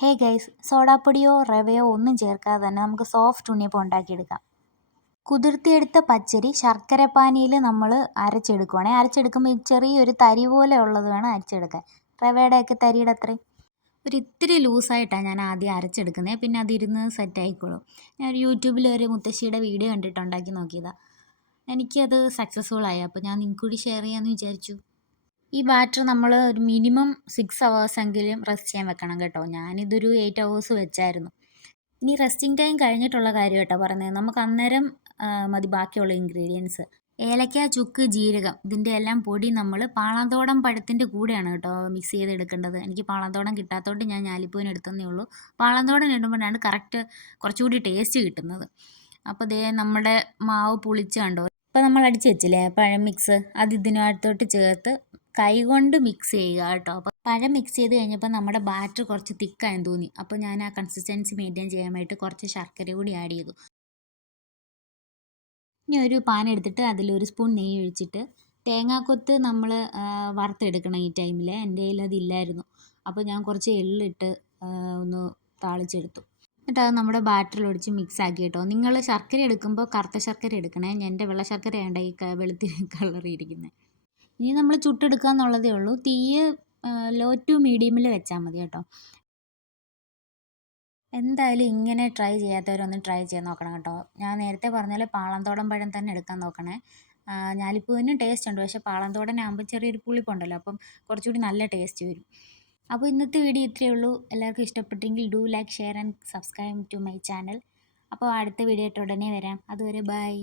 Hey guys, സോഡാപ്പൊടിയോ റവയോ ഒന്നും ചേർക്കാതെ തന്നെ നമുക്ക് സോഫ്റ്റ് ഉണ്ണിയപ്പം ഉണ്ടാക്കിയെടുക്കാം. കുതിർത്തിയെടുത്ത പച്ചരി ശർക്കരപ്പാനിയിൽ നമ്മൾ അരച്ചെടുക്കുമ്പോൾ ചെറിയൊരു തരി പോലെ ഉള്ളത് വേണം അരച്ചെടുക്കാൻ. റവയുടെയൊക്കെ തരിയുടെ അത്രയും ഇത്തിരി ലൂസായിട്ടാണ് ഞാൻ ആദ്യം അരച്ചെടുക്കുന്നത്. പിന്നെ അതിരുന്ന് സെറ്റായിക്കോളും. ഞാൻ യൂട്യൂബിൽ ഒരു മുത്തശ്ശിയുടെ വീഡിയോ കണ്ടിട്ട് ഉണ്ടാക്കി നോക്കിയതാണ്. എനിക്കത് സക്സസ്ഫുൾ ആയി. അപ്പോൾ ഞാൻ നിങ്ങൾക്ക് കൂടി ഷെയർ ചെയ്യാമെന്ന് വിചാരിച്ചു. ഈ ബാറ്റർ നമ്മൾ ഒരു മിനിമം 6 എങ്കിലും റെസ്റ്റ് ചെയ്യാൻ വെക്കണം കേട്ടോ. ഞാനിതൊരു 8 അവേഴ്സ് വെച്ചായിരുന്നു. ഇനി റെസ്റ്റിംഗ് ടൈം കഴിഞ്ഞിട്ടുള്ള കാര്യം കേട്ടോ പറയുന്നത്. നമുക്ക് അന്നേരം മതി ബാക്കിയുള്ള ഇൻഗ്രീഡിയൻസ്. ഏലക്ക, ചുക്ക്, ജീരകം ഇതിൻ്റെ എല്ലാം പൊടി നമ്മൾ പാളന്തോടൻ പഴത്തിൻ്റെ കൂടെയാണ് കേട്ടോ മിക്സ് ചെയ്തെടുക്കേണ്ടത്. എനിക്ക് പാളന്തോടൻ കിട്ടാത്തതുകൊണ്ട് ഞാൻ ഞാലിപ്പൂവിന് എടുത്തതേ ഉള്ളൂ. പാളന്തോടൻ ഇടുമ്പോഴാണ് കറക്റ്റ് കുറച്ചുകൂടി ടേസ്റ്റ് കിട്ടുന്നത്. അപ്പോൾ ദേ നമ്മുടെ മാവ് പുളിച്ച് കണ്ടോ. ഇപ്പോൾ നമ്മൾ അടിച്ച് വെച്ചില്ലേ പഴം മിക്സ്, അത് ഇതിനകത്തോട്ട് ചേർത്ത് കൈകൊണ്ട് മിക്സ് ചെയ്യുക കേട്ടോ. അപ്പോൾ പഴം മിക്സ് ചെയ്ത് കഴിഞ്ഞപ്പോൾ നമ്മുടെ ബാറ്റർ കുറച്ച് തിക്കായെന്ന് തോന്നി. അപ്പോൾ ഞാൻ ആ കൺസിസ്റ്റൻസി മെയിൻറ്റെയിൻ ചെയ്യാൻ വേണ്ടിയിട്ട് കുറച്ച് ശർക്കര കൂടി ആഡ് ചെയ്തു. ഇനി ഒരു പാൻ എടുത്തിട്ട് അതിലൊരു സ്പൂൺ നെയ്യ് ഒഴിച്ചിട്ട് തേങ്ങാക്കൊത്ത് നമ്മൾ വറുത്തെടുക്കണം ഈ ടൈമിൽ. എൻ്റെ കയ്യിൽ അതില്ലായിരുന്നു. അപ്പോൾ ഞാൻ കുറച്ച് എള്ളിട്ട് ഒന്ന് താളിച്ചെടുത്തു. എന്നിട്ട് അത് നമ്മുടെ ബാറ്ററിൽ ഒഴിച്ച് മിക്സ് ആക്കി കേട്ടോ. നിങ്ങൾ ശർക്കര എടുക്കുമ്പോൾ കറുത്ത ശർക്കര എടുക്കണേ. എൻ്റെ വെള്ള ശർക്കരയാണ് ഈ വെളുത്തിന് കളർ ഇരിക്കുന്നത്. ഇനി നമ്മൾ ചുട്ടെടുക്കുക എന്നുള്ളതേ ഉള്ളൂ. തീ ലോ ടു മീഡിയമിൽ വെച്ചാൽ മതി കേട്ടോ. എന്തായാലും ഇങ്ങനെ ട്രൈ ചെയ്യാത്തവരൊന്ന് ട്രൈ ചെയ്ത് നോക്കണം കേട്ടോ. ഞാൻ നേരത്തെ പറഞ്ഞ പോലെ പാളന്തോടൻ പഴം തന്നെ എടുക്കാൻ നോക്കണേ. ഞാലിപ്പൂവിനും ടേസ്റ്റ് ഉണ്ട്, പക്ഷേ പാളന്തോടനാകുമ്പോൾ ചെറിയൊരു പുളിപ്പുണ്ടല്ലോ, അപ്പം കുറച്ചുകൂടി നല്ല ടേസ്റ്റ് വരും. അപ്പോൾ ഇന്നത്തെ വീഡിയോ ഇത്രയേ ഉള്ളൂ. എല്ലാവർക്കും ഇഷ്ടപ്പെട്ടെങ്കിൽ do like, share and subscribe to my channel. അപ്പോൾ അടുത്ത വീഡിയോ ആയിട്ട് ഉടനെ വരാം. അതുവരെ ബൈ.